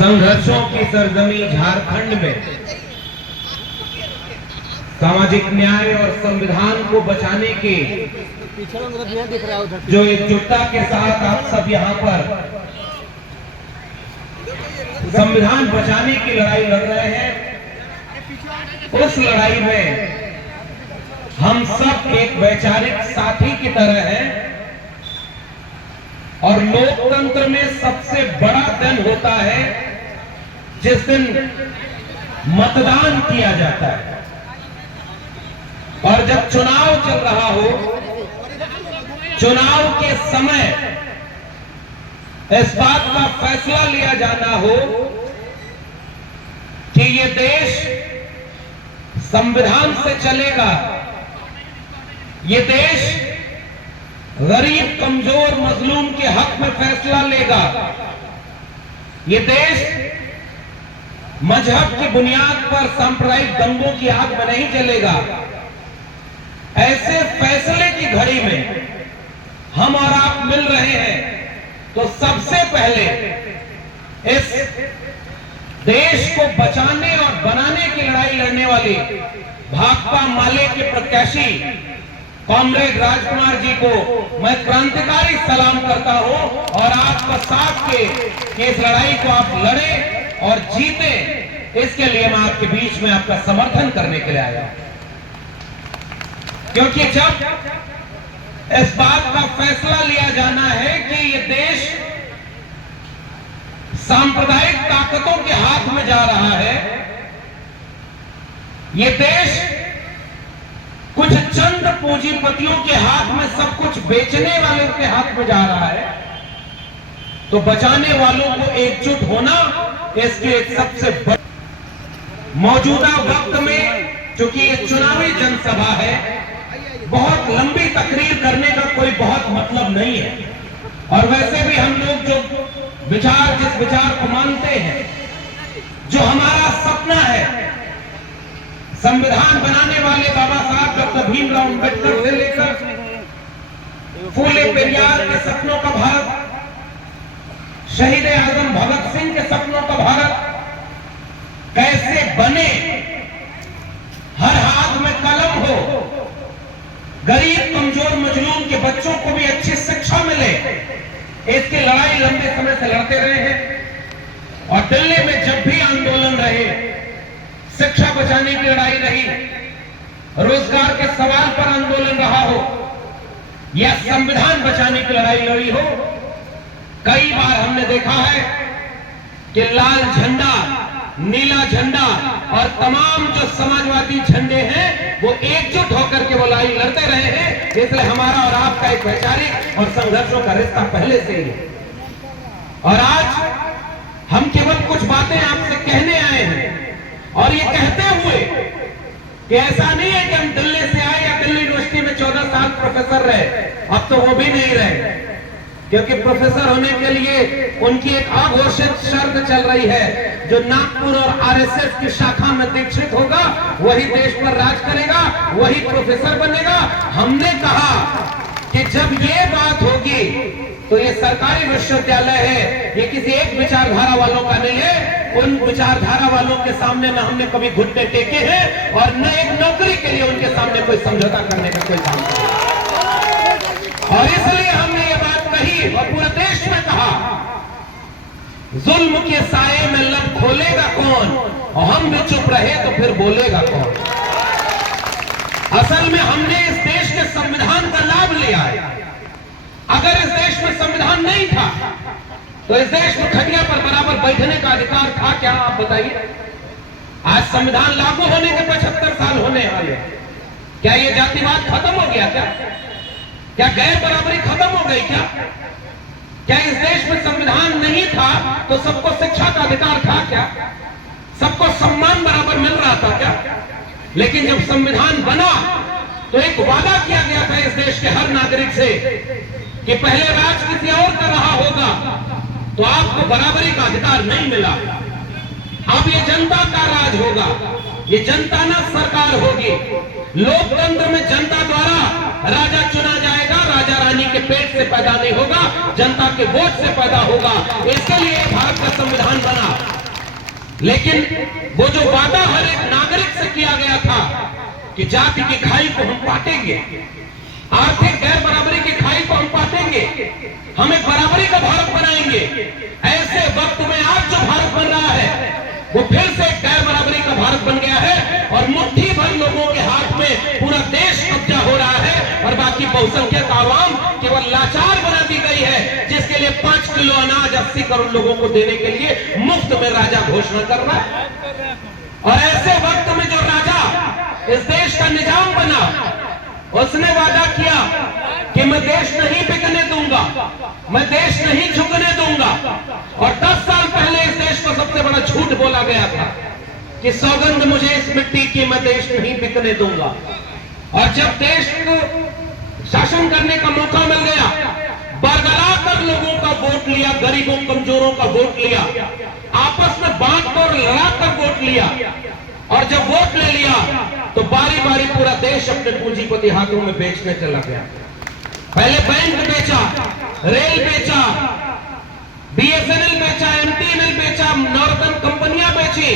संघर्षों की सरजमी झारखंड में सामाजिक न्याय और संविधान को बचाने के जो एकजुटता के साथ आप सब यहाँ पर संविधान बचाने की लड़ाई लड़ रहे हैं, उस लड़ाई में हम सब एक वैचारिक साथी की तरह हैं। और लोकतंत्र में सबसे बड़ा दिन होता है जिस दिन मतदान किया जाता है। और जब चुनाव चल रहा हो, चुनाव के समय इस बात का फैसला लिया जाना हो कि ये देश संविधान से चलेगा, ये देश गरीब, कमजोर, मजलूम के हक में फैसला लेगा, ये देश मजहब की बुनियाद पर सांप्रदायिक दंगों की आग में नहीं जलेगा। ऐसे फैसले की घड़ी में हम और आप मिल रहे हैं, तो सबसे पहले इस देश को बचाने और बनाने की लड़ाई लड़ने वाले भाकपा माले के प्रत्याशी कॉमरेड राजकुमार जी को मैं क्रांतिकारी सलाम करता हूं और आपका साथ के कि इस लड़ाई को आप लड़े और जीते, इसके लिए मैं आपके बीच में आपका समर्थन करने के लिए आया। क्योंकि जब इस बात का फैसला लिया जाना है कि ये देश सांप्रदायिक ताकतों के हाथ में जा रहा है, ये देश कुछ चंद पूंजीपतियों के हाथ में सब कुछ बेचने वालों के हाथ में जा रहा है, तो बचाने वालों को एकजुट होना इसके एक सबसे बड़ा। मौजूदा वक्त में चूंकि ये चुनावी जनसभा है, बहुत लंबी तकरीर करने का कोई बहुत मतलब नहीं है। और वैसे भी हम लोग जो जिस विचार को मानते हैं, जो हमारा सपना है, संविधान बनाने वाले बाबा साहब डॉक्टर भीमराव अंबेडकर से लेकर फूले पेरियार के सपनों का भारत, शहीद आजम भगत सिंह के सपनों का भारत कैसे बने, हर हाथ में कलम हो, गरीब, कमजोर, मजलूम के बच्चों को भी अच्छी शिक्षा मिले, इसकी लड़ाई लंबे समय से लड़ते रहे हैं। और दिल्ली में जब भी आंदोलन रहे, शिक्षा बचाने की लड़ाई रही, रोजगार के सवाल पर आंदोलन रहा हो या संविधान बचाने की लड़ाई लड़ी हो, कई बार हमने देखा है कि लाल झंडा, नीला झंडा और तमाम जो समाजवादी झंडे हैं वो एकजुट होकर के वो लड़ाई लड़ते रहे हैं। इसलिए हमारा और आपका एक वैचारिक और संघर्षों का रिश्ता पहले से ही है। और आज हम केवल कुछ बातें आपसे कहने आए हैं, और ये कहते हुए कि ऐसा नहीं है कि हम दिल्ली से आए या दिल्ली यूनिवर्सिटी में 14 साल प्रोफेसर रहे, अब तो वो भी नहीं रहे, क्योंकि प्रोफेसर होने के लिए उनकी एक अघोषित शर्त चल रही है, जो नागपुर और आरएसएस की शाखा में दीक्षित होगा वही देश पर राज करेगा, वही प्रोफेसर बनेगा। हमने कहा कि जब ये बात होगी तो ये सरकारी विश्वविद्यालय है, ये किसी एक विचारधारा वालों का नहीं है। उन विचारधारा वालों के सामने न हमने कभी घुटने टेके हैं और न एक नौकरी के लिए उनके सामने कोई समझौता करने का कोई काम नहीं। और इसलिए हमने ये बात कही और पूरे देश में कहा, जुल्म के साये में लब खोलेगा कौन, और हम भी चुप रहे तो फिर बोलेगा कौन। असल में हमने इस देश के संविधान का लाभ लिया है। अगर इस देश में संविधान नहीं था तो इस देश में खटिया पर बराबर बैठने का अधिकार था क्या, आप बताइए। आज संविधान लागू होने के 75 साल होने वाले, क्या ये जातिवाद खत्म हो गया? क्या गैर बराबरी खत्म हो गई? क्या इस देश में संविधान नहीं था तो सबको शिक्षा का अधिकार था क्या? सबको सम्मान बराबर मिल रहा था क्या? लेकिन जब संविधान बना तो एक वादा किया गया था इस देश के हर नागरिक से कि पहले राज किसी और कर रहा होगा तो आपको बराबरी का अधिकार नहीं मिला। अब ये जनता का राज होगा, ये जनता ना सरकार होगी। लोकतंत्र में जनता द्वारा राजा चुना जाएगा, राजा रानी के पेट से पैदा नहीं होगा, जनता के वोट से पैदा होगा। इसके लिए भारत का संविधान बना। लेकिन वो जो वादा हर एक नागरिक से किया गया था कि जाति की खाई को हम पाटेंगे, आर्थिक गैर बराबरी की खाई को हम पाटेंगे, हम एक बराबरी का भारत बनाएंगे, ऐसे वक्त में आज जो भारत बन रहा है वो फिर से एक गैर बराबरी का भारत बन गया है और मुट्ठी भर लोगों के हाथ में पूरा देश कब्जा हो रहा है और बाकी बहुसंख्यक आवाम केवल लाचार बना दी गई है, जिसके लिए 5 किलो अनाज 80 करोड़ लोगों को देने के लिए मुफ्त में राजा घोषणा कर रहा है। और ऐसे वक्त में जो राजा इस देश का निजाम बना, उसने वादा किया कि मैं देश नहीं बिकने दूंगा, मैं देश नहीं झुकने दूंगा। और 10 साल पहले इस देश को सबसे बड़ा झूठ बोला गया था कि सौगंध मुझे इस मिट्टी की, मैं देश नहीं बिकने दूंगा। और जब देश को शासन करने का मौका मिल गया, बरगला कर लोगों का वोट लिया, गरीबों कमजोरों का वोट लिया, आपस में बांट कर लड़ा कर वोट लिया। और जब वोट ले लिया तो बारी बारी पूरा देश अपने पूंजीपति हाथों में बेचने चला गया। पहले बैंक बेचा, रेल बेचा, बीएसएनएल बेचा, एमटीएनएल बेचा, नॉर्दर्न कंपनियां बेची।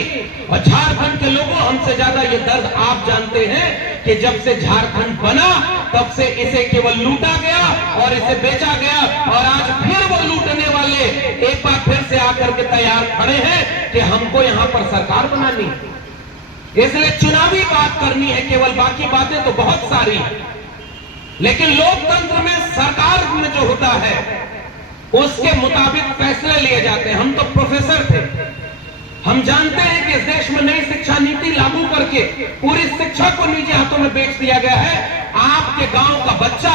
और झारखंड के लोगों, हमसे ज्यादा ये दर्द आप जानते हैं कि जब से झारखंड बना तब से इसे केवल लूटा गया और इसे बेचा गया। और आज फिर वो लूटने वाले एक बार फिर से आकर के तैयार खड़े हैं कि हमको यहां पर सरकार बनानी, इसलिए चुनावी बात करनी है केवल, बाकी बातें तो बहुत सारी हैं। लेकिन लोकतंत्र में सरकार में जो होता है उसके मुताबिक फैसले लिए जाते हैं। हम तो प्रोफेसर थे, हम जानते हैं कि इस देश में नई शिक्षा नीति लागू करके पूरी शिक्षा को निजी हाथों में बेच दिया गया है। आपके गांव का बच्चा,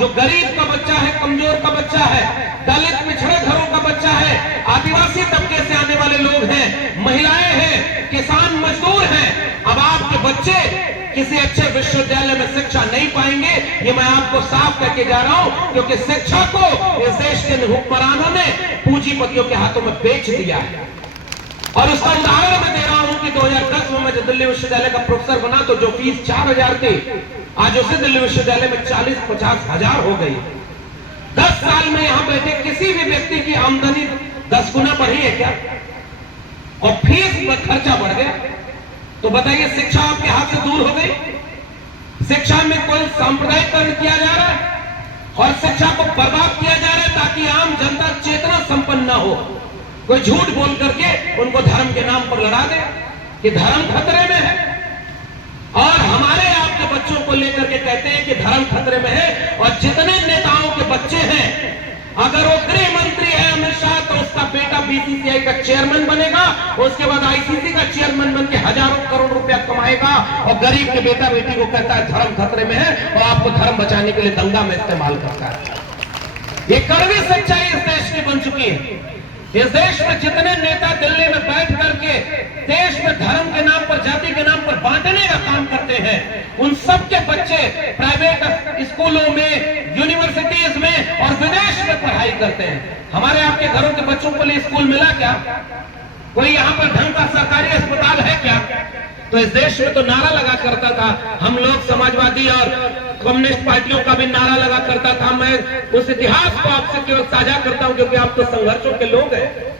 जो गरीब का बच्चा है, कमजोर का बच्चा है, दलित पिछड़े घरों का बच्चा है, आदिवासी तबके से आने वाले लोग हैं, महिलाएं हैं, किसान मजदूर हैं, अब आपके बच्चे किसी अच्छे विश्वविद्यालय में शिक्षा नहीं पाएंगे। ये मैं आपको साफ करके जा रहा हूं, क्योंकि शिक्षा को इस देश के हुक्मरानों ने पूंजीपतियों के हाथों में बेच दिया है। और उसका उदाहरण मैं दे रहा हूं कि 2010 में मैं जब दिल्ली विश्वविद्यालय का प्रोफेसर बना तो जो फीस 4000 थी, आज उसे दिल्ली विश्वविद्यालय में 40-50 हजार हो गई। 10 साल में यहां बैठे किसी भी व्यक्ति की आमदनी 10 गुना बढ़ी है क्या? और फीस पर खर्चा बढ़ गया। तो बताइए, शिक्षा आपके हाथ से दूर हो गई? शिक्षा में कोई सांप्रदायिकरण किया जा रहा है और शिक्षा को बर्बाद किया जा रहा है ताकि आम जनता चेतना संपन्न न हो। कोई झूठ बोल करके उनको धर्म के नाम पर लड़ा दे कि धर्म खतरे में है। और हमारे आपके बच्चों को लेकर के कहते हैं कि धर्म खतरे में है। और जितने नेताओं के बच्चे हैं, अगर वो गृह मंत्री है अमित शाह, तो उसका बेटा बीसीसीआई का चेयरमैन बनेगा, उसके बाद आईसीसी का चेयरमैन बन के हजारों करोड़ रुपया कमाएगा। और गरीब के बेटा बेटी को कहता है धर्म खतरे में है और आपको धर्म बचाने के लिए दंगा में इस्तेमाल करता है। ये कड़वी सच्चाई इस देश की बन चुकी है। इस देश में जितने नेता दिल्ली में बैठ करके देश में धर्म के नाम पर, जाति के नाम पर बांटने का काम करते हैं, उन सब के बच्चे प्राइवेट स्कूलों में, यूनिवर्सिटीज में और विदेश में पढ़ाई करते हैं। हमारे आपके घरों के बच्चों को लिए स्कूल मिला क्या? कोई यहाँ पर ढंग का सरकारी अस्पताल है क्या? तो इस देश में तो नारा लगा करता था, हम लोग समाजवादी और कम्युनिस्ट पार्टियों का भी नारा लगा करता था। मैं उस इतिहास को आपसे केवल साझा करता हूं क्योंकि आप तो संघर्षों के लोग हैं।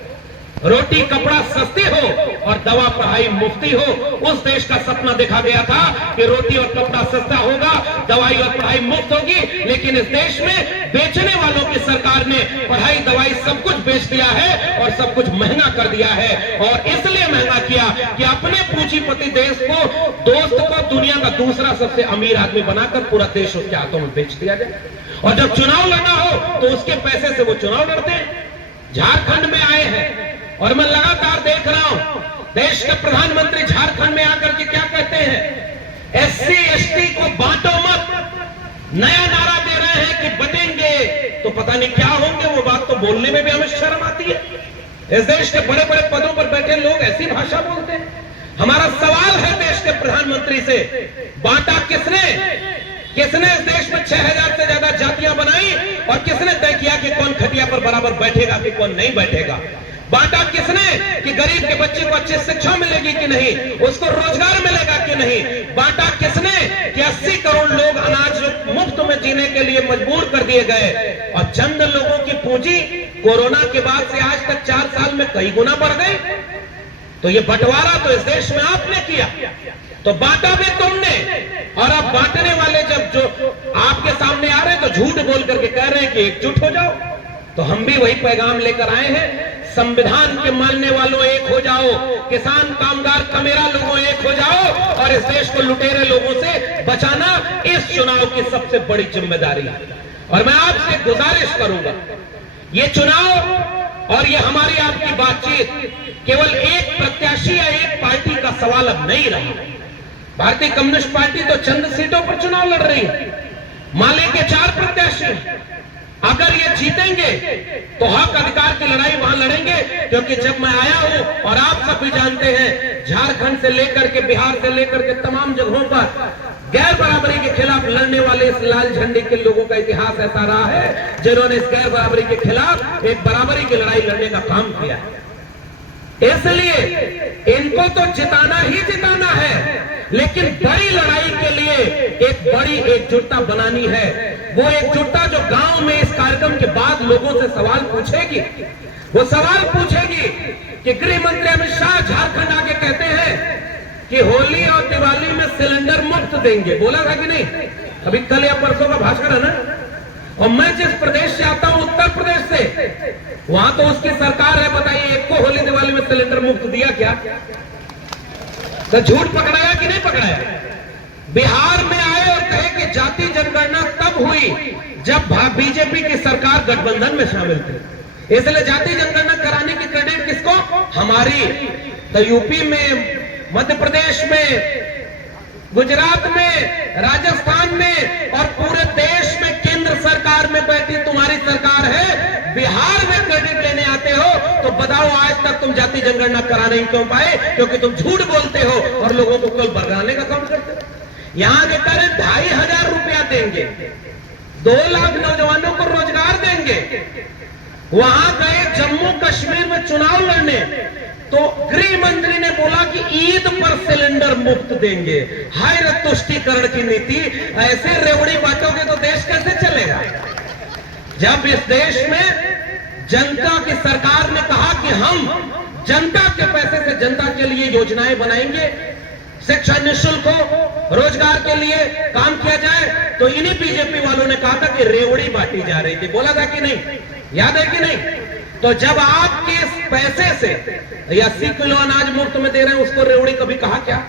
रोटी कपड़ा सस्ती हो और दवा पढ़ाई मुफ्ती हो, उस देश का सपना देखा गया था कि रोटी और कपड़ा सस्ता होगा, दवाई और पढ़ाई मुफ्त होगी। लेकिन इस देश में बेचने वालों की सरकार ने पढ़ाई दवाई सब कुछ बेच दिया है और सब कुछ महंगा कर दिया है। और इसलिए महंगा किया कि अपने पूंजीपति देश को, दोस्त को दुनिया का दूसरा सबसे अमीर आदमी बनाकर पूरा देश उसके हाथों में बेच दिया जाए। और जब चुनाव लड़ना हो तो उसके पैसे से वो चुनाव लड़ते हैं। झारखंड में आए हैं और मैं लगातार देख रहा हूं देश के प्रधानमंत्री झारखंड में आकर के क्या कहते हैं, एससी एसटी को बांटो मत। नया नारा दे रहे हैं कि बटेंगे, तो पता नहीं क्या होंगे। वो बात तो बोलने में भी हमें शर्म आती है। इस देश के बड़े बड़े पदों पर बैठे लोग ऐसी भाषा बोलते हैं। हमारा सवाल है देश के प्रधानमंत्री से, बांटा किसने? किसने इस देश में 6000 से ज्यादा जातियां बनाई और किसने तय किया कि कौन खटिया पर बराबर बैठेगा कि कौन नहीं बैठेगा? बांटा किसने कि गरीब के बच्चे को अच्छी शिक्षा मिलेगी कि नहीं, उसको रोजगार मिलेगा कि नहीं। बांटा किसने कि 80 करोड़ लोग अनाज मुफ्त में जीने के लिए मजबूर कर दिए गए, और चंद लोगों की पूंजी कोरोना के बाद से आज तक 4 साल में कई गुना बढ़ गई। तो ये बंटवारा तो इस देश में आपने किया, तो बांटा भी तुमने। और अब बांटने वाले जब जो आपके सामने आ रहे हैं तो झूठ बोल करके कह रहे हैं कि एकजुट हो जाओ। तो हम भी वही पैगाम लेकर आए हैं, संविधान के मानने वालों एक हो जाओ, किसान कामगार कमेरा लोगों एक हो जाओ, और इस देश को लुटेरे लोगों से बचाना इस चुनाव की सबसे बड़ी जिम्मेदारी है। और मैं आपसे गुजारिश करूंगा, ये चुनाव और ये हमारी आपकी बातचीत केवल एक प्रत्याशी या एक पार्टी का सवाल अब नहीं रहा। भारतीय कम्युनिस्ट पार्टी तो चंद सीटों पर चुनाव लड़ रही है, माले के 4 प्रत्याशी। अगर ये जीतेंगे तो हक अधिकार की लड़ाई वहां लड़ेंगे, क्योंकि जब मैं आया हूं, और आप सब भी जानते हैं, झारखंड से लेकर के बिहार से लेकर के तमाम जगहों पर गैर बराबरी के खिलाफ लड़ने वाले इस लाल झंडे के लोगों का इतिहास ऐसा रहा है जिन्होंने इस गैर बराबरी के खिलाफ एक बराबरी की लड़ाई लड़ने का काम किया है। इसलिए इनको तो जिताना ही जिताना है, लेकिन बड़ी लड़ाई के लिए एक बड़ी एकजुटता बनानी है। वो एकजुटता जो गांव में इस कार्यक्रम के बाद लोगों से सवाल पूछेगी, वो सवाल पूछेगी कि गृह मंत्री अमित शाह झारखंड आके कहते हैं कि होली और दिवाली में सिलेंडर मुफ्त देंगे, बोला था कि नहीं? अभी कल या परसों का भाषण है ना। और मैं जिस प्रदेश से आता हूं, उत्तर प्रदेश से, वहां तो उसकी सरकार है, बताइए एक को होली दिवाली में सिलेंडर मुफ्त दिया क्या? तो झूठ पकड़ाया कि नहीं पकड़ाया? बिहार में आए और कहे कि जाति जनगणना तब हुई जब बीजेपी की सरकार गठबंधन में शामिल थी, इसलिए जाति जनगणना कराने की क्रेडिट किसको? हमारी। तो यूपी में, मध्य प्रदेश में, गुजरात में, राजस्थान में और पूरे देश में केंद्र सरकार में बैठी तुम्हारी सरकार है, बिहार में क्रेडिट लेने आते हो। तो बताओ आज तक तुम जाति जनगणना करा नहीं क्यों पाए? क्योंकि तुम झूठ बोलते हो और लोगों को केवल भगाने का काम करते हो। यहां के कह रहे 2500 रुपया देंगे, 2 लाख नौजवानों को रोजगार देंगे। वहां गए जम्मू कश्मीर में चुनाव लड़ने, तो गृह मंत्री ने बोला कि ईद पर सिलेंडर मुफ्त देंगे। हाय रे तुष्टीकरण की नीति, ऐसे रेवड़ी बांटोगे तो देश कैसे चलेगा? जब इस देश में जनता की सरकार ने कहा कि हम जनता के पैसे से जनता के लिए योजनाएं बनाएंगे, शिक्षा निःशुल्क हो, रोजगार के लिए काम किया जाए, तो इन्हीं बीजेपी वालों ने कहा था कि रेवड़ी बांटी जा रही थी, बोला था कि नहीं? याद है कि नहीं? तो जब आपके पैसे से 80 किलो अनाज मुफ्त में दे रहे हैं, उसको रेवड़ी कभी कहा क्या?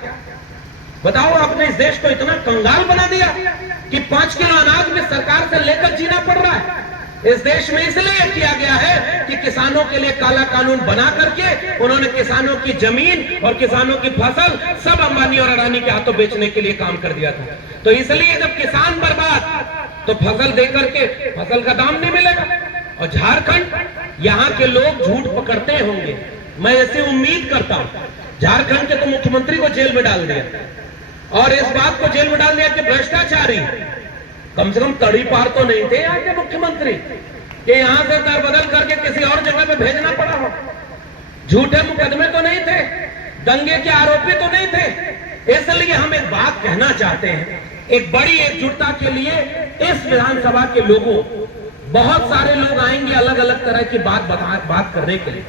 बताओ, आपने इस देश को इतना कंगाल बना दिया कि 5 किलो अनाज में सरकार से लेकर जीना पड़ रहा है। इस देश में इसलिए किया गया है कि किसानों के लिए काला कानून बना करके उन्होंने किसानों की जमीन और किसानों की फसल सब अंबानी और अडानी के हाथों बेचने के लिए काम कर दिया था। तो इसलिए जब किसान बर्बाद तो फसल दे करके फसल का दाम नहीं मिलेगा। और झारखंड, यहाँ के लोग झूठ पकड़ते होंगे, मैं ऐसी उम्मीद करता हूं। झारखंड के तो मुख्यमंत्री को जेल में डाल दिया और इस बात को जेल में डाल दिया कि भ्रष्टाचारी, कम से कम तड़ी पार तो नहीं थे यहाँ के मुख्यमंत्री कि यहां से दर बदल करके किसी और जगह पे भेजना पड़ा हो। झूठे मुकदमे तो नहीं थे, दंगे के आरोपी तो नहीं थे। इसलिए हम एक बात कहना चाहते हैं, एक बड़ी एकजुटता के लिए इस विधानसभा के लोगों, बहुत सारे लोग आएंगे अलग अलग तरह की बात करने के लिए,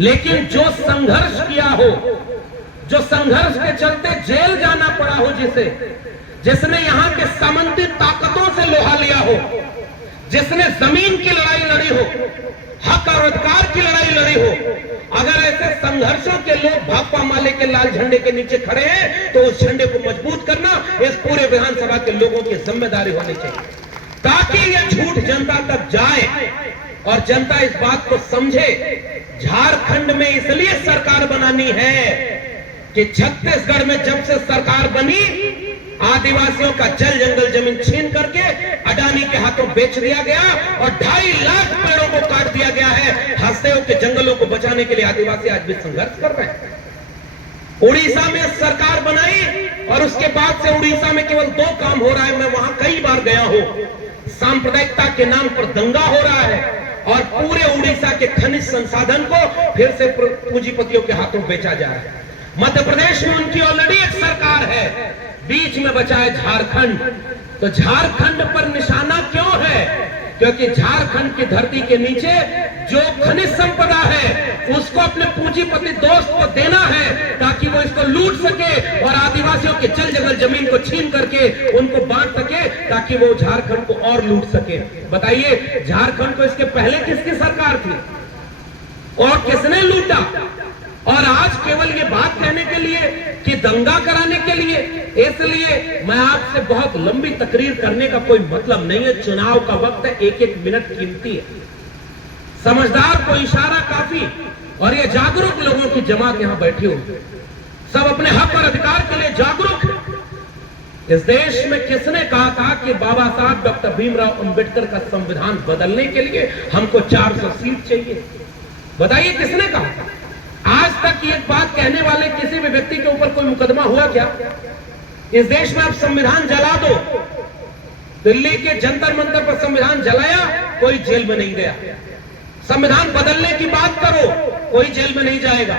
लेकिन जो संघर्ष किया हो, जो संघर्ष के चलते जेल जाना पड़ा हो, जिसने यहाँ के सामंती ताकतों से लोहा लिया हो, जिसने जमीन की लड़ाई लड़ी हो, हक और अधिकार की लड़ाई लड़ी हो, अगर ऐसे संघर्षों के लोग भाकपा माले के लाल झंडे के नीचे खड़े हैं तो उस झंडे को मजबूत करना इस पूरे विधानसभा के लोगों की जिम्मेदारी होनी चाहिए, ताकि यह झूठ जनता तक जाए और जनता इस बात को समझे। झारखंड में इसलिए सरकार बनानी है कि छत्तीसगढ़ में जब से सरकार बनी, आदिवासियों का जल जंगल जमीन छीन करके अडानी के हाथों बेच दिया गया और 2.5 लाख पेड़ों को काट दिया गया है। हंसदेव के जंगलों को बचाने के लिए आदिवासी आज भी संघर्ष कर रहे हैं। उड़ीसा में सरकार बनाई और उसके बाद से उड़ीसा में केवल 2 काम हो रहा है, मैं वहां कई बार गया हूं। सांप्रदायिकता के नाम पर दंगा हो रहा है और पूरे उड़ीसा के खनिज संसाधन को फिर से पूंजीपतियों के हाथों बेचा जा रहा है। मध्य प्रदेश में उनकी ऑलरेडी एक सरकार है, बीच में बचा है झारखंड। तो झारखंड पर निशाना क्यों है? क्योंकि झारखंड की धरती के नीचे जो खनिज संपदा है उसको अपने पूंजीपति दोस्त को देना है, ताकि वो इसको लूट सके और आदिवासियों के जल जंगल जमीन को छीन करके उनको बांट सके, ताकि वो झारखंड को और लूट सके। बताइए, झारखंड को इसके पहले किसकी सरकार थी और किसने लूटा? और आज केवल ये बात कहने के लिए कि दंगा कराने के लिए, इसलिए मैं आपसे बहुत लंबी तकरीर करने का कोई मतलब नहीं है। चुनाव का वक्त है, एक एक मिनट कीमती है। समझदार को इशारा काफी, और ये जागरूक लोगों की जमात यहां बैठी हुई, सब अपने हक और अधिकार के लिए जागरूक है। इस देश में किसने कहा था कि बाबा साहब डॉक्टर भीमराव अंबेडकर का संविधान बदलने के लिए हमको 400 सीट चाहिए? बताइए, किसने कहा? आज तक एक बात कहने वाले किसी भी व्यक्ति के ऊपर कोई मुकदमा हुआ क्या? इस देश में आप संविधान जला दो, दिल्ली के जंतर मंतर पर संविधान जलाया, कोई जेल में नहीं गया। संविधान बदलने की बात करो, कोई जेल में नहीं जाएगा।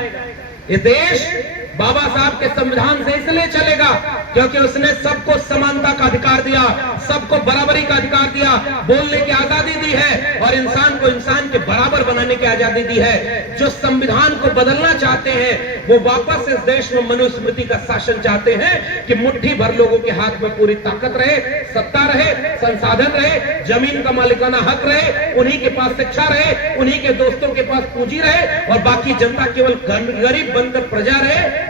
ये देश बाबा साहब के संविधान से इसलिए चलेगा क्योंकि उसने सबको समानता का अधिकार दिया, सबको बराबरी का अधिकार दिया, बोलने की आजादी दी है और इंसान को इंसान के बराबर बनाने की आजादी दी है। जो संविधान को बदलना चाहते हैं वो वापस इस देश में मनुस्मृति का शासन चाहते हैं कि मुट्ठी भर लोगों के हाथ में पूरी ताकत रहे, सत्ता रहे, संसाधन रहे, जमीन का मालिकाना हक रहे, उन्हीं के पास शिक्षा रहे, उन्हीं के दोस्तों के पास पूंजी रहे और बाकी जनता केवल गरीब बनकर प्रजा रहे,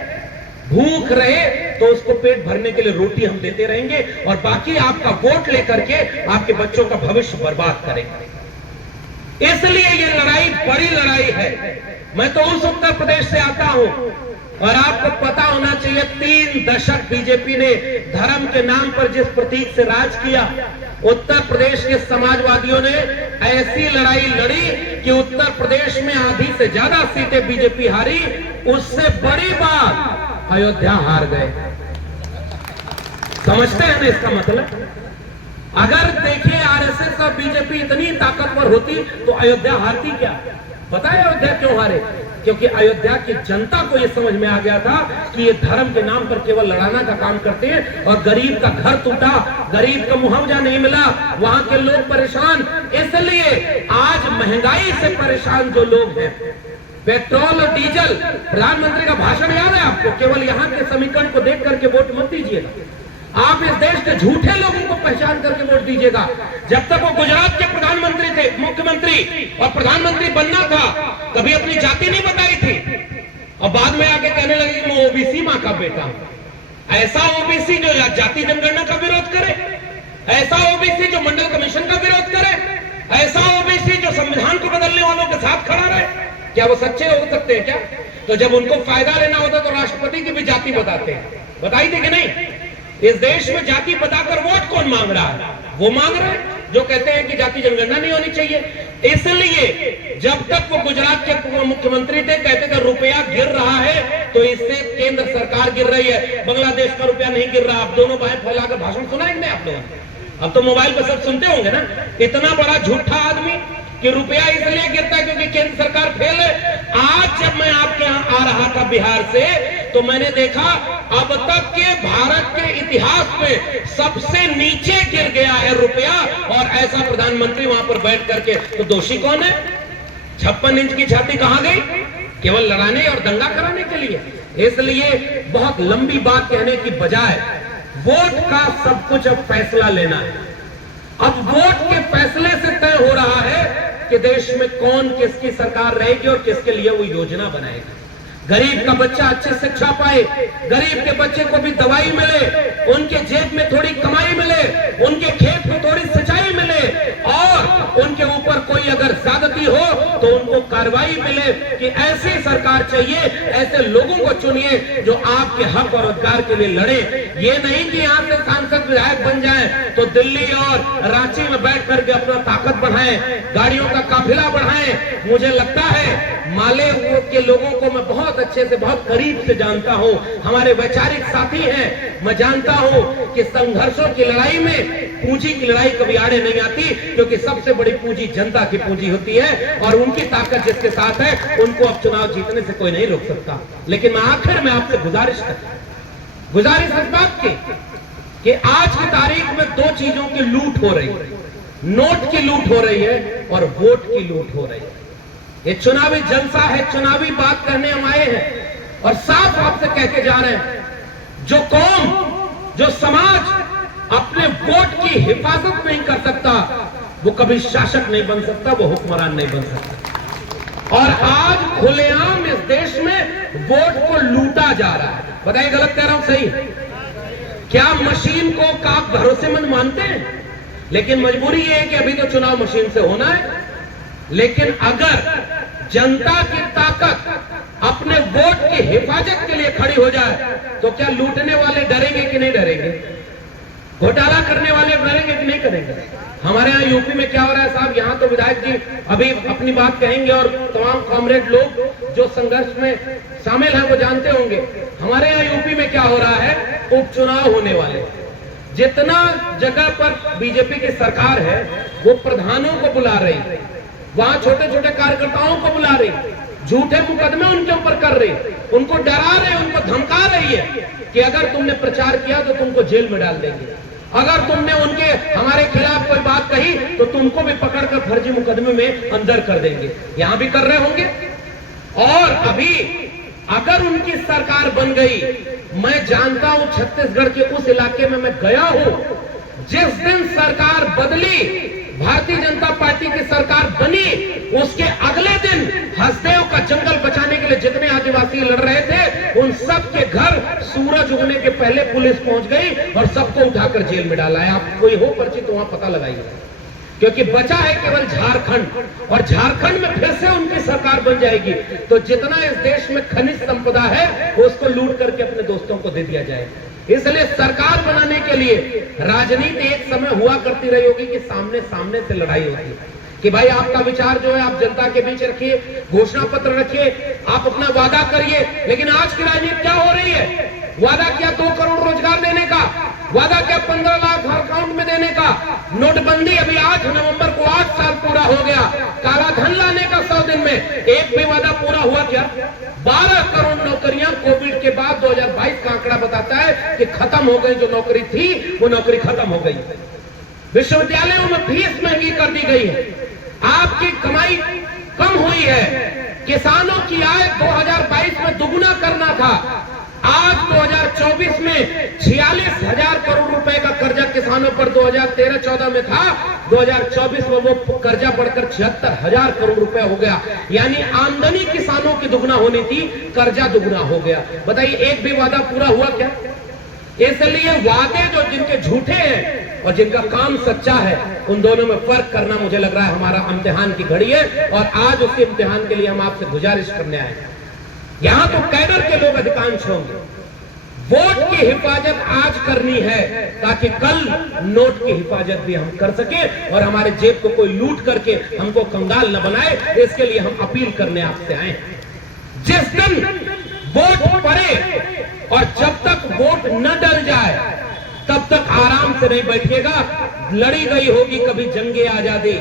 भूख रहे तो उसको पेट भरने के लिए रोटी हम देते रहेंगे और बाकी आपका वोट लेकर के आपके बच्चों का भविष्य बर्बाद करेंगे। इसलिए ये लड़ाई बड़ी लड़ाई है। मैं तो उस उत्तर प्रदेश से आता हूं और आपको पता होना चाहिए 3 दशक बीजेपी ने धर्म के नाम पर जिस प्रतीक से राज किया, उत्तर प्रदेश के समाजवादियों ने ऐसी लड़ाई लड़ी कि उत्तर प्रदेश में आधी से ज्यादा सीटें बीजेपी हारी। उससे बड़ी बात, अयोध्या हार गए। समझते हैं ना इसका मतलब? अगर देखिए आरएसएस और बीजेपी इतनी ताकतवर होती तो अयोध्या हारती क्या? पता है अयोध्या क्यों हारे? क्योंकि अयोध्या की जनता को यह समझ में आ गया था कि ये धर्म के नाम पर केवल लड़ाना का काम करते हैं और गरीब का घर टूटा, गरीब का मुआवजा नहीं मिला, वहां के लोग परेशान। इसलिए आज महंगाई से परेशान जो लोग हैं, पेट्रोल और डीजल, प्रधानमंत्री का भाषण याद है आपको? केवल यहाँ के समीकरण को देख करके वोट मत दीजिएगा, आप इस देश के झूठे लोगों को पहचान करके वोट दीजिएगा। जब तक वो गुजरात के प्रधानमंत्री थे, मुख्यमंत्री और प्रधानमंत्री बनना था, कभी अपनी जाति नहीं बताई थी और बाद में आके कहने लगे कि मैं ओबीसी मां का बेटा हूं। ऐसा ओबीसी जो जाति जनगणना का विरोध करे, ऐसा ओबीसी जो मंडल कमीशन का विरोध करे, ऐसा ओबीसी जो संविधान को बदलने वालों के साथ खड़ा रहे, क्या वो सच्चे हो सकते हैं क्या? तो जब उनको फायदा लेना होता तो राष्ट्रपति की भी जाति बताते हैं। बताई थी कि नहीं? इस देश में जाति बताकर वोट कौन मांग रहा है? वो मांग रहे हैं जो कहते हैं कि जाति जनगणना नहीं होनी चाहिए। इसलिए जब तक वो गुजरात के मुख्यमंत्री थे, कहते थे रुपया गिर रहा है तो इससे केंद्र सरकार गिर रही है, बांग्लादेश का रुपया नहीं गिर रहा। आप दोनों बाएं फैलाकर भाषण सुना है नहीं आप लोगों ने? अब तो मोबाइल पर सब सुनते होंगे ना। इतना बड़ा झूठा आदमी कि रुपया इसलिए गिरता है क्योंकि केंद्र सरकार फेल है। आज जब मैं आपके यहां आ रहा था बिहार से, तो मैंने देखा अब तक के भारत के इतिहास में सबसे नीचे गिर गया है रुपया, और ऐसा प्रधानमंत्री वहां पर बैठ करके। तो दोषी कौन है? 56 इंच की छाती कहां गई? केवल लड़ाने और दंगा कराने के लिए। इसलिए बहुत लंबी बात कहने की बजाय वोट का सब कुछ अब फैसला लेना है। अब वोट के फैसले से तय हो रहा है कि देश में कौन किसकी सरकार रहेगी और किसके लिए वो योजना बनाएगा। गरीब का बच्चा अच्छी शिक्षा पाए, गरीब के बच्चे को भी दवाई मिले, उनके जेब में थोड़ी कमाई मिले, उनके खेत में थोड़ी सिंचाई मिले, और उनके ऊपर कोई अगर ज्यादती हो तो उनको कार्रवाई मिले। कि ऐसी सरकार चाहिए, ऐसे लोगों को चुनिए जो आपके हक और अधिकार के लिए लड़े। ये नहीं कि यहाँ से सांसद विधायक बन जाए तो दिल्ली और रांची में बैठ करके अपना ताकत बढ़ाएं, गाड़ियों का काफिला बढ़ाएं। मुझे लगता है माले के लोगों को मैं बहुत अच्छे से, बहुत करीब से जानता हूं, हमारे वैचारिक साथी हैं। मैं जानता हूं कि संघर्षों की लड़ाई में पूंजी की लड़ाई कभी आड़े नहीं आती, क्योंकि सबसे बड़ी पूंजी जनता की पूंजी होती है और उनकी ताकत जिसके साथ है उनको अब चुनाव जीतने से कोई नहीं रोक सकता। लेकिन मैं आखिर में आपसे गुजारिश इस बात की कि आज की तारीख में दो चीजों की लूट हो रही है, नोट की लूट हो रही है और वोट की लूट हो रही है। ये चुनावी जलसा है, चुनावी बात करने हम आए हैं और साफ आपसे कह के जा रहे हैं, जो कौम, जो समाज अपने वोट की हिफाजत नहीं कर सकता वो कभी शासक नहीं बन सकता, वो हुक्मरान नहीं बन सकता। और आज खुलेआम इस देश में वोट को लूटा जा रहा है। बताइए गलत कह रहा हूं सही? क्या मशीन को आप भरोसेमंद मानते हैं? लेकिन मजबूरी ये है कि अभी तो चुनाव मशीन से होना है, लेकिन अगर जनता की ताकत अपने वोट की हिफाजत के लिए खड़ी हो जाए तो क्या लूटने वाले डरेंगे कि नहीं डरेंगे? घोटाला करने वाले डरेंगे कि नहीं करेंगे? हमारे यहाँ यूपी में क्या हो रहा है साहब, यहाँ तो विधायक जी अभी अपनी बात कहेंगे और तमाम कॉमरेड लोग जो संघर्ष में शामिल हैं वो जानते होंगे। हमारे यहाँ यूपी में क्या हो रहा है, उपचुनाव होने वाले, जितना जगह पर बीजेपी की सरकार है वो प्रधानों को बुला रही है, वहां छोटे छोटे कार्यकर्ताओं को बुला रही, झूठे मुकदमे उनके ऊपर कर रही, उनको डरा रहे, उनको धमका रही है कि अगर तुमने प्रचार किया तो तुमको जेल में डाल देंगे, अगर तुमने उनके हमारे खिलाफ कोई बात कही तो तुमको भी पकड़कर फर्जी मुकदमे में अंदर कर देंगे। यहां भी कर रहे होंगे। और अभी अगर उनकी सरकार बन गई, मैं जानता हूं छत्तीसगढ़ के उस इलाके में मैं गया हूं, जिस दिन सरकार बदली, भारतीय जनता पार्टी की सरकार बनी, उसके अगले दिन हसदेव का जंगल बचाने के लिए जितने आदिवासी लड़ रहे थे उन सब के घर सूरज उगने के पहले पुलिस पहुंच गई और सबको उठाकर जेल में डाला है। आप कोई हो परिचित तो वहां पता लगाइए, क्योंकि बचा है केवल झारखंड और झारखंड में फिर से उनकी सरकार बन जाएगी तो जितना इस देश में खनिज संपदा है उसको लूट करके अपने दोस्तों को दे दिया जाएगा। इसलिए सरकार बनाने के लिए राजनीति एक समय हुआ करती रही होगी कि सामने सामने से लड़ाई होती है कि भाई आपका विचार जो है आप जनता के बीच रखिए, घोषणा पत्र रखिए, आप अपना वादा करिए। लेकिन आज की राजनीति क्या हो रही है? वादा किया 2 करोड़ रोजगार देने का, वादा किया 15 लाख हर अकाउंट में देने का, नोटबंदी अभी 8 नवंबर को 8 साल पूरा हो गया, काला धन लाने का 100 दिन में एक भी वादा पूरा हुआ क्या? 12 करोड़ नौकरियां कोविड के बाद 2022 का आंकड़ा बताता है कि खत्म हो गई, जो नौकरी थी वो नौकरी खत्म हो गई। विश्वविद्यालयों में फीस महंगी कर दी गई है, आपकी कमाई कम हुई है, किसानों की आय 2022 में दुगुना करना था, आज 2024 में 46,000 करोड़ रुपए का कर्जा किसानों पर 2013-14 में था, 2024 में वो कर्जा बढ़कर 76,000 करोड़ रुपए हो गया। यानी आमदनी किसानों की दुगना होनी थी, कर्जा दुगना हो गया। बताइए एक भी वादा पूरा हुआ क्या? इसलिए वादे जो जिनके झूठे हैं और जिनका काम सच्चा है, उन दोनों में फर्क करना मुझे लग रहा है हमारा इम्तिहान की घड़ी है। और आज उस इम्तिहान के लिए हम आपसे गुजारिश करने आए हैं। यहां तो कैडर के लोग अधिकांश होंगे, वोट की हिफाजत आज करनी है ताकि कल नोट की हिफाजत भी हम कर सके और हमारे जेब को कोई लूट करके हमको कंगाल न बनाए। इसके लिए हम अपील करने आपसे आए हैं। जिस दिन वोट पड़े और जब तक वोट न डल जाए तब तक आराम से नहीं बैठिएगा। लड़ी गई होगी कभी जंगे आजादी,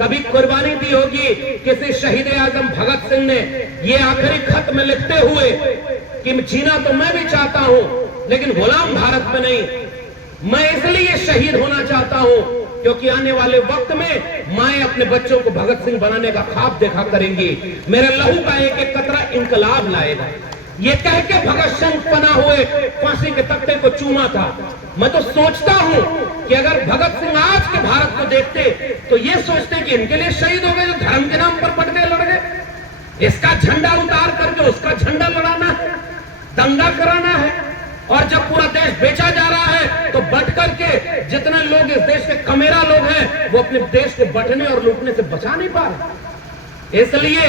कभी कुर्बानी दी होगी किसी शहीद आजम भगत सिंह ने ये आखिरी खत में लिखते हुए कि जीना तो मैं भी चाहता हूं लेकिन गुलाम भारत में नहीं, मैं इसलिए शहीद होना चाहता हूं क्योंकि आने वाले वक्त में माएं अपने बच्चों को भगत सिंह बनाने का ख्वाब देखा करेंगी, मेरे लहू का एक एक कतरा इंकलाब लाएगा। ये कह के भगत सिंह पना हुए फांसी के तख्ते को चूमा था। मैं तो सोचता हूं कि अगर भगत सिंह आज के भारत को देखते तो ये सोचते कि इनके लिए शहीद हो गए जो धर्म के नाम पर पट गए, लड़ गए। इसका झंडा उतार करके उसका झंडा लड़ाना है, दंगा कराना है। और जब पूरा देश बेचा जा रहा है तो बट करके जितने लोग इस देश के कमेरा लोग हैं वो अपने देश को बटने और लूटने से बचा नहीं पा रहे। इसलिए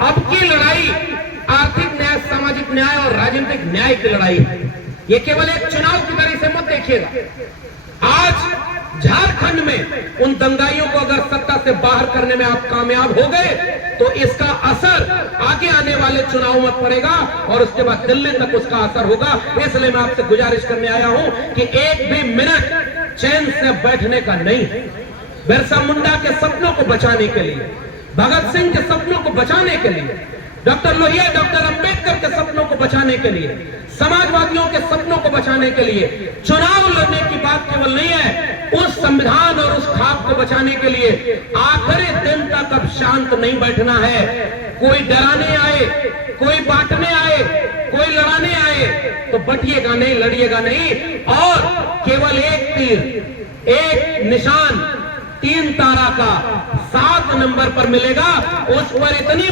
अब की लड़ाई आर्थिक न्याय, सामाजिक न्याय और राजनीतिक न्याय की लड़ाई है। ये केवल एक चुनाव की तरह से मत देखिएगा। आज झारखंड में उन दंगाइयों को अगर सत्ता से बाहर करने में आप कामयाब हो गए तो इसका असर आगे आने वाले चुनाव में पड़ेगा और उसके बाद दिल्ली तक उसका असर होगा। इसलिए मैं आपसे गुजारिश करने आया हूं कि एक भी मिनट चैन से बैठने का नहीं। बिरसा मुंडा के सपनों को बचाने के लिए, भगत सिंह के सपनों को बचाने के लिए, डॉक्टर लोहिया, डॉक्टर अंबेडकर के सपनों को बचाने के लिए, समाजवादियों के सपनों को बचाने के लिए चुनाव लड़ने की बात केवल नहीं है, उस संविधान और उस खाक को बचाने के लिए आखिरी दिन तक अब शांत नहीं बैठना है। कोई डराने आए, कोई बांटने आए, कोई लड़ाने आए तो बटिएगा नहीं, लड़िएगा नहीं, और केवल एक तीर, एक निशान 3 तारा का 7 नंबर पर मिलेगा। उस पर इतनी